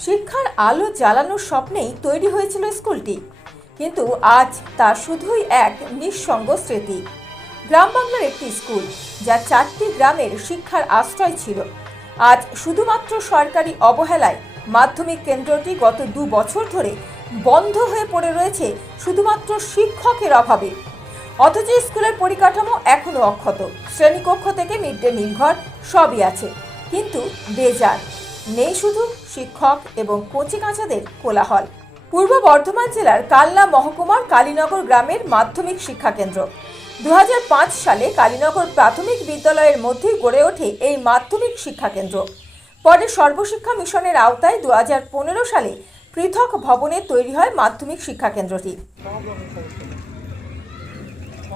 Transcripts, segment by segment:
শিক্ষার আলো জ্বালানোর স্বপ্নেই তৈরি হয়েছিল স্কুলটি। কিন্তু আজ তা শুধুই এক নিঃসঙ্গ স্মৃতি। গ্রাম বাংলার একটি স্কুল, যা চারটি গ্রামের শিক্ষার আশ্রয় ছিল। আজ শুধুমাত্র সরকারি অবহেলায় মাধ্যমিক কেন্দ্রটি গত দু বছর ধরে বন্ধ হয়ে পড়ে রয়েছে শুধুমাত্র শিক্ষকের অভাবে। অথচ স্কুলের পরিকাঠামো এখনও অক্ষত। শ্রেণীকক্ষ থেকে মিড ডে মিল ঘর সবই আছে। কিন্তু বেজার। নেই শুধু শিক্ষক এবং কচি কাঁচাদের কোলাহল। পূর্ব বর্ধমান জেলার কালনা মহকুমার কালীনগর গ্রামের মাধ্যমিক শিক্ষা কেন্দ্র। দু সালে কালীনগর প্রাথমিক বিদ্যালয়ের মধ্যেই গড়ে ওঠে এই মাধ্যমিক শিক্ষা কেন্দ্র। পরে সর্বশিক্ষা মিশনের আওতায় দু হাজার পনেরো সালে পৃথক ভবনে তৈরি হয় মাধ্যমিক শিক্ষা কেন্দ্রটি।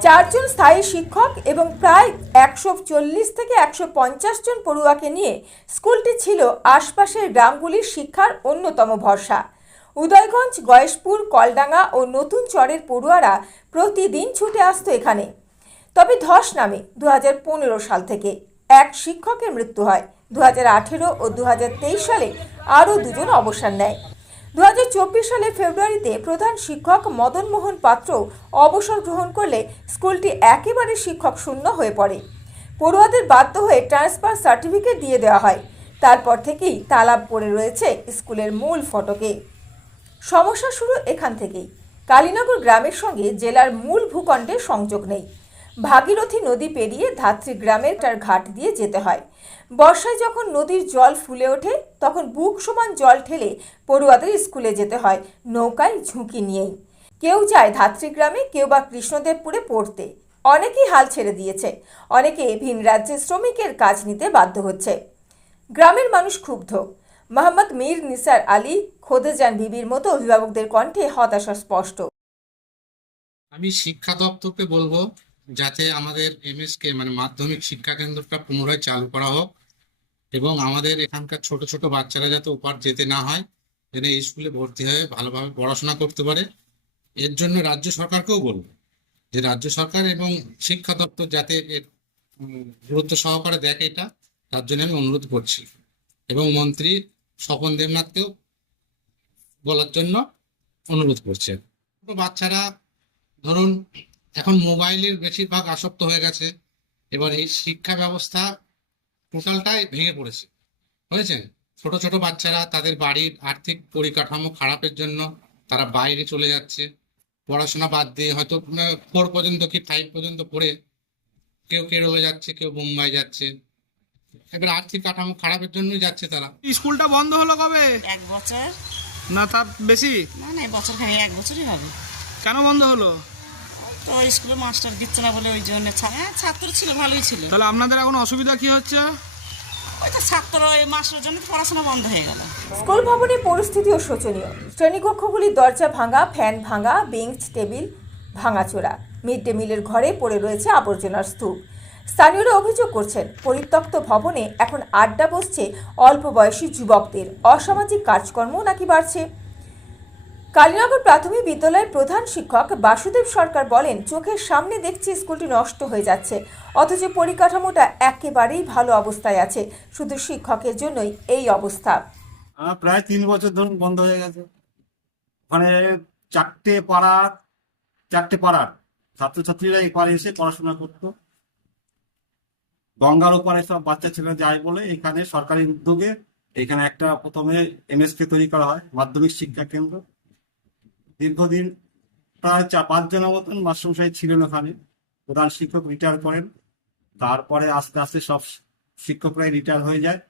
চারজন স্থায়ী শিক্ষক এবং প্রায় একশো চল্লিশ থেকে একশো পঞ্চাশ জন পড়ুয়াকে নিয়ে স্কুলটি ছিল আশপাশের গ্রামগুলির শিক্ষার অন্যতম ভরসা। উদয়গঞ্জ, গয়েশপুর, কলডাঙ্গা ও নতুন চরের পড়ুয়ারা প্রতিদিন ছুটে আসতো এখানে। তবে ধস নামে দু হাজার পনেরো সাল থেকে এক শিক্ষকের মৃত্যু হয়। দু হাজার আঠেরো ও দু হাজার তেইশ সালে আরও দুজন অবসর নেয়। দু সালে ফেব্রুয়ারিতে প্রধান শিক্ষক মদন মোহন পাত্র অবসর গ্রহণ করলে স্কুলটি একেবারে শিক্ষক শূন্য হয়ে পড়ে। পড়ুয়াদের বাধ্য হয়ে ট্রান্সফার সার্টিফিকেট দিয়ে দেওয়া হয়। তারপর থেকেই তালাব পড়ে রয়েছে স্কুলের মূল ফটকে। সমস্যা শুরু এখান থেকেই। কালীনগর গ্রামের সঙ্গে জেলার মূল ভূখণ্ডের সংযোগ নেই। ভাগীরথী নদী পেরিয়ে ধাত্রী গ্রামের তার ঘাট দিয়ে যেতে হয়। বর্ষায় যখন নদীর জল ফুলে ওঠে, তখন বুক সমান জল ঠেলে পড়ুয়াদের স্কুলে যেতে হয়, নৌকায় ঝুঁকি নিয়েই। কেউ যায় ধাত্রী গ্রামে, কেউ বা কৃষ্ণদেবপুরে পড়তে। অনেকেই হাল ছেড়ে দিয়েছে। অনেকে ভিন রাজ্যে শ্রমিকের কাজ নিতে বাধ্য হচ্ছে। গ্রামের মানুষ ক্ষুব্ধ। মোহাম্মদ মীর নিসার আলী, খোদেজান বিবির মতো অভিভাবকদের কণ্ঠে হতাশা স্পষ্ট। আমি শিক্ষা দপ্তরকে বলব যাতে আমাদের এমএসকে মানে মাধ্যমিক শিক্ষা কেন্দ্রটা পুনরায় চালু করা হোক এবং আমাদের এখানকার ছোট ছোট বাচ্চারা যাতে ওপার যেতে না হয়, যেন এই স্কুলে ভর্তি হয়ে ভালোভাবে পড়াশোনা করতে পারে। এর জন্য রাজ্য সরকারকেও বলব যে রাজ্য সরকার এবং শিক্ষা দপ্তর যাতে এর গুরুত্ব সহকারে দেখে এটা, তার জন্য আমি অনুরোধ করছি। এবং মন্ত্রী স্বপন দেবনাথকেও বলার জন্য অনুরোধ করছে। বাচ্চারা, ধরুন এখন মোবাইলের বেশিরভাগ আসক্ত হয়ে গেছে। এবার এই শিক্ষা ব্যবস্থা টোটালটাই ভেঙে পড়েছে। বুঝেছেন ছোট ছোট বাচ্চারা তাদের বাড়ির আর্থিক পরিকাঠামো খারাপের জন্য তারা বাইরে চলে যাচ্ছে। পড়াশোনা বাদ দিয়ে হয়তো ফোর পর্যন্ত কি ফাইভ পর্যন্ত পড়ে কেউ কেরলে যাচ্ছে কেউ মুম্বাই যাচ্ছে। এবার আর্থিক কাঠামো খারাপের জন্যই যাচ্ছে তারা। স্কুলটা বন্ধ হলো কবে? এক বছর। না তার বেশি? না না বছর খানি এক বছরই হবে। কেন বন্ধ হলো? তো স্কুলে মাস্টার দিচ্ছে না বলে ওই জন্য হ্যাঁ ছাত্র ছিল ভালোই ছিল। তাহলে আপনাদের এখন অসুবিধা কি হচ্ছে? ওই তো ছাত্র জন্য পড়াশোনা বন্ধ হয়ে গেল। স্কুল ভবনের পরিস্থিতিও শোচনীয় শ্রেণীকক্ষগুলির দরজা ভাঙা ফ্যান ভাঙা বেঞ্চ টেবিল ভাঙাচোরা। মিড ডে মিলের ঘরে পড়ে রয়েছে আবর্জনার স্তূপ। স্থানীয়রা অভিযোগ করছেন পরিত্যক্ত ভবনে এখন আড্ডা বসছে অল্প বয়সী যুবকদের। অসামাজিক কাজকর্ম নাকি বাড়ছে। কালীনগর প্রাথমিক বিদ্যালয়ের প্রধান শিক্ষক বাসুদেব সরকার বলেন, চোখের সামনে দেখছি স্কুলটি নষ্ট হয়ে যাচ্ছে। অথচ পরিকাঠামোটা একেবারেই ভালো অবস্থায় আছে। শুধু শিক্ষকের জন্যই এই অবস্থা। প্রায় তিন বছর ধরুন বন্ধ হয়ে গেছে। ওখানে চারটে পাড়ার চারটে পাড়ার ছাত্রছাত্রীরা এপারে এসে পড়াশোনা করতো। গঙ্গার ওপারে সব বাচ্চা ছেলে যায় বলে এখানে সরকারি উদ্যোগে এখানে একটা প্রথমে এমএসকে তৈরি করা হয়, মাধ্যমিক শিক্ষা কেন্দ্র। দীর্ঘদিন প্রায় চা পাঁচজনের মতন মাস্টারমশাই ছিলেন ওখানে। প্রধান শিক্ষক রিটায়ার করেন। তারপরে আস্তে আস্তে সব শিক্ষকরাই রিটায়ার হয়ে যায়।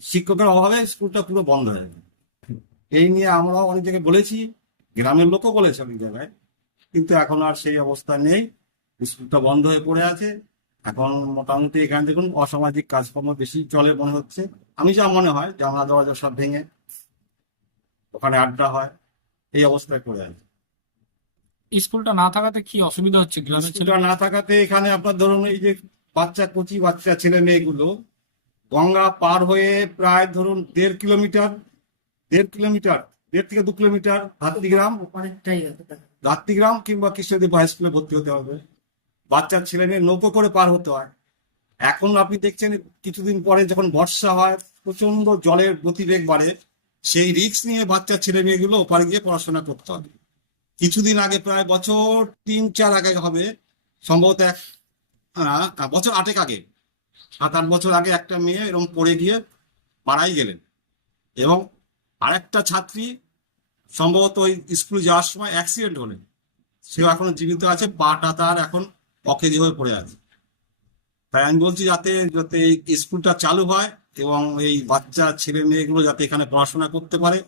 শিক্ষকের অভাবে স্কুলটা পুরো বন্ধ হয়ে যায় এই নিয়ে আমরা অনেক জায়গায় বলেছি, গ্রামের লোকও বলেছে অনেক জায়গায়। কিন্তু এখন আর সেই অবস্থা নেই। স্কুলটা বন্ধ হয়ে পড়ে আছে। এখন মোটামুটি এখানে দেখুন, অসামাজিক কাজকর্ম বেশি চলে মনে হচ্ছে। আমি যা মনে হয়, জানলা দরজা সব ভেঙে ওখানে আড্ডা হয়। এই অবস্থায় পড়ে আছে। স্কুলটা না থাকাতে কি অসুবিধা হচ্ছে? গ্রামের ছেলে না থাকাতে এখানে আপনার ধরুন এই যে বাচ্চা কচি বাচ্চা ছেলে মেয়েগুলো গঙ্গা পার হয়ে প্রায় ধরুন দেড় কিলোমিটার দেড় কিলোমিটার দেড় থেকে দু কিলোমিটার হাতিগ্রাম রাত্রিগ্রাম কিংবা কৃষ্ণদেব হাই স্কুলে ভর্তি হতে হবে। বাচ্চা ছেলে মেয়ে নৌকো করে পার হতে হয়। এখন আপনি দেখছেন কিছুদিন পরে যখন বর্ষা হয় প্রচণ্ড জলের গতিবেগ বাড়ে। সেই রিস্ক নিয়ে বাচ্চা, ছেলে মেয়েগুলো ওপারে গিয়ে পড়াশোনা করতে হবে। কিছুদিন আগে প্রায় বছর তিন, চার আগে হবে, সম্ভবত এক বছর আটেক আগে, সাত, আট বছর আগে একটা মেয়ে এরকম পড়ে গিয়ে মারাই গেলেন। এবং আরেকটা ছাত্রী সম্ভবত ওই স্কুলে যাওয়ার সময় অ্যাক্সিডেন্ট হলেন। সেও এখনও জীবিত আছে, পাটা তার এখন অকেজি হয়ে পড়ে আছে। তাই আমি বলছি যাতে যাতে স্কুলটা চালু হয় এবং এই বাচ্চা ছেলে মেয়েগুলো যাতে এখানে পড়াশোনা করতে পারে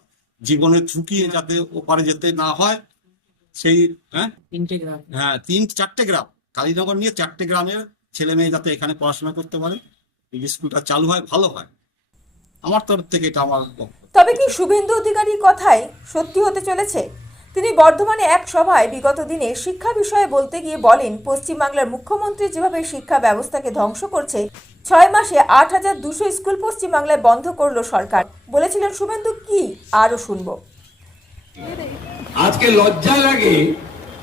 জীবনে ঝুঁকি যাতে ওপারে যেতে না হয় সেই হ্যাঁ? হ্যাঁ তিন চারটে গ্রাম। কালীনগর নিয়ে চারটে গ্রামের ছেলে মেয়ে যাতে এখানে পড়াশোনা করতে পারে এই স্কুলটা চালু হয় ভালো হয়। আমার তরফ থেকে এটা আমার তবে কি শুভেন্দু অধিকারীর কথাই সত্যি হতে চলেছে? তিনি বর্ধমানে এক সভায় বিগত দিনে শিক্ষা বিষয়ে বলতে গিয়ে বলেন, পশ্চিমবাংলার মুখ্যমন্ত্রী যেভাবে শিক্ষা ব্যবস্থাকে ধ্বংস করছে, ছয় মাসে আট হাজার দুশো স্কুল পশ্চিমবাংলায় বন্ধ করল সরকার। বলেছিলেন, শুভেন্দু, কি আরও শুনব? আজকে লজ্জা লাগে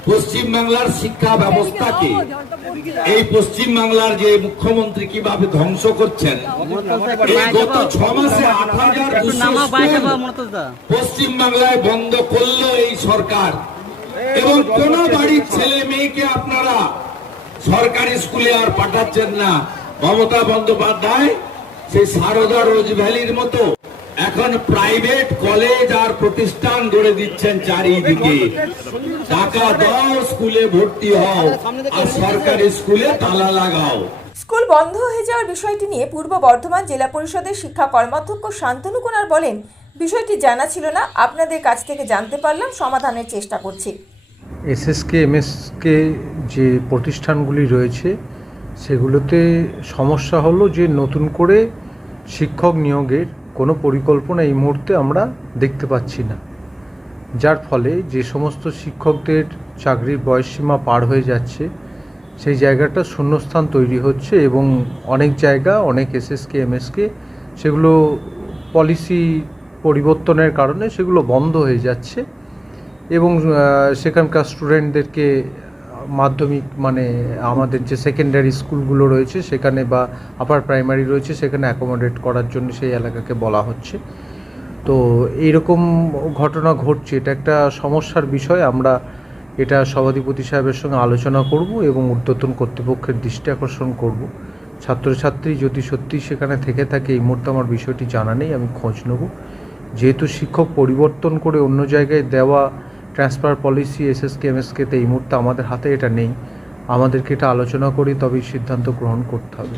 পশ্চিমবাংলার শিক্ষা ব্যবস্থাকে এই পশ্চিমবাংলার যে মুখ্যমন্ত্রী কীভাবে ধ্বংস করছেন গত ছ মাসে আট হাজার পশ্চিমবাংলায় বন্ধ করল এই সরকার। এবং কোন বাড়ির ছেলে মেয়েকে আপনারা সরকারি স্কুলে আর পাঠাচ্ছেন না। মমতা বন্দ্যোপাধ্যায় সেই সারদা রোজ ভ্যালির মতো এখন প্রাইভেট কলেজ আর প্রতিষ্ঠান গড়ে দিচ্ছেন চারিদিকে। টাকা দাও স্কুলে ভর্তি হও আর সরকারি স্কুলে তালা লাগাও। স্কুল বন্ধ হয়ে যাওয়ার বিষয়টি নিয়ে পূর্ব বর্ধমান জেলা পরিষদের শিক্ষা কর্মাধ্যক্ষ শান্তনু কুমার বলেন বিষয়টি জানা ছিল না আপনাদের কাছ থেকে জানতে পারলাম সমাধানের চেষ্টা করছি। এসএসকে এমএসকে যে প্রতিষ্ঠানগুলি রয়েছে সেগুলোতে সমস্যা হলো যে নতুন করে শিক্ষক নিয়োগের কোনো পরিকল্পনা এই মুহূর্তে আমরা দেখতে পাচ্ছি না। যার ফলে যে সমস্ত শিক্ষকদের চাকরির বয়সসীমা পার হয়ে যাচ্ছে, সেই জায়গাটা শূন্যস্থান তৈরি হচ্ছে এবং অনেক জায়গা, অনেক এসএসকে, এমএসকে সেগুলো পলিসি পরিবর্তনের কারণে সেগুলো বন্ধ হয়ে যাচ্ছে এবং সেখানকার স্টুডেন্টদেরকে মাধ্যমিক মানে আমাদের যে সেকেন্ডারি স্কুলগুলো রয়েছে সেখানে বা আপার প্রাইমারি রয়েছে সেখানে অ্যাকোমোডেট করার জন্য সেই এলাকাকে বলা হচ্ছে। তো এইরকম ঘটনা ঘটছে, এটা একটা সমস্যার বিষয়। আমরা এটা সভাধিপতি সাহেবের সঙ্গে আলোচনা করব এবং ঊর্ধ্বতন কর্তৃপক্ষের দৃষ্টি আকর্ষণ করব। ছাত্রছাত্রী যদি সত্যি সেখানে থেকে থাকে, এই মুহূর্তে আমার বিষয়টি জানা নেই, আমি খোঁজ নেব। যেহেতু শিক্ষক পরিবর্তন করে অন্য জায়গায় দেওয়া transfer policy S S K M S কেতে এই মুহূর্তে আমাদের হাতে এটা নেই। আমাদেরকে এটা আলোচনা করেই তবেই সিদ্ধান্ত গ্রহণ করতে হবে।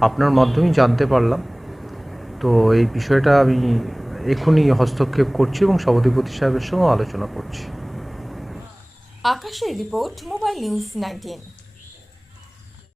আপনার মাধ্যমেই জানতে পারলাম। তো এই বিষয়টা আমি এখনই হস্তক্ষেপ করছি এবং সভাধিপতি সাহেবের সঙ্গে আলোচনা করছি। আকাশের রিপোর্ট, মোবাইল নিউজ নাইনটিন।